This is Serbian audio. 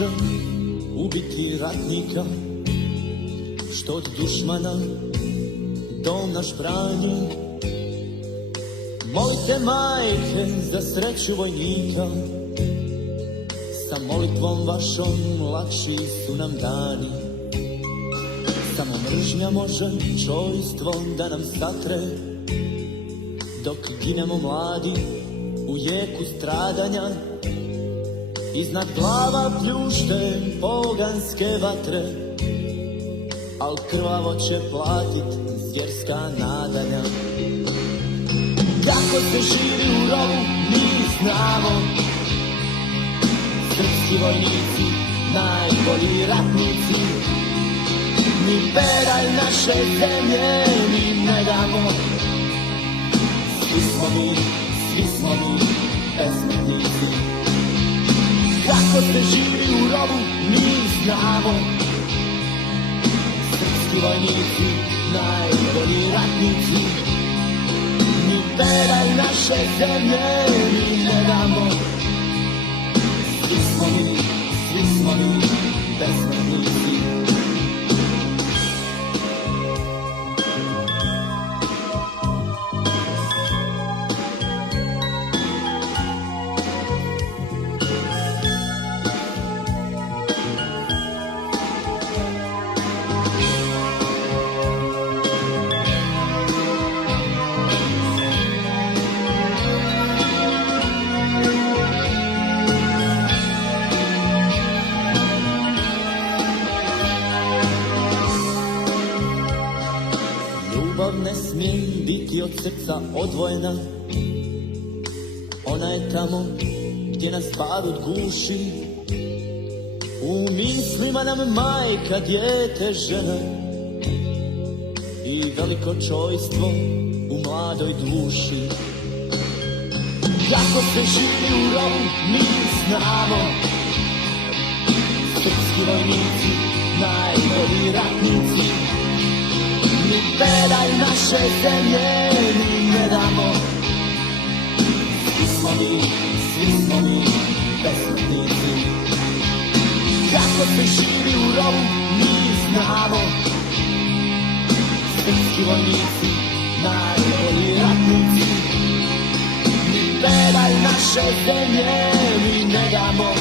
može ubiti ratnika, što od dušmana dom naš brani. Molite majke za sreću vojnika, sa molitvom vašom lakši su nam dani. Samo mržnja može čojstvom da nam satre, dok ginemo mladi u jeku stradanja. Iznad glava pljušte poganske vatre, al krvavo će platit zvjerska nadanja. Kako se živi u rovu mi znamo, srpski vojnici, najbolji ratnici. Mi pedalj naše zemlje mi ne damo. Svi smo mi besmetnici. Kako se živi u rovu mi znamo, srpski vojnici, najbolji ratnici. Mi pedalj naše zemlje mi ne damo. Svi smo mi besmetnici. Ljubav ne smije biti od srca odvojena, ona je tamo gdje nas barut guši. U mislima nam majka, dijete, žena i veliko čojstvo u mladoj duši. Kako se živi u rovu mi znamo, srpski vojnici, najbolji ratnici. Mi pedalj naše zemlje mi ne damo. Svi smo mi besmetnici. Kako se živi u rovu mi znamo, srpski vojnici, najbolji ratnici. Mi pedalj naše zemlje mi ne damo.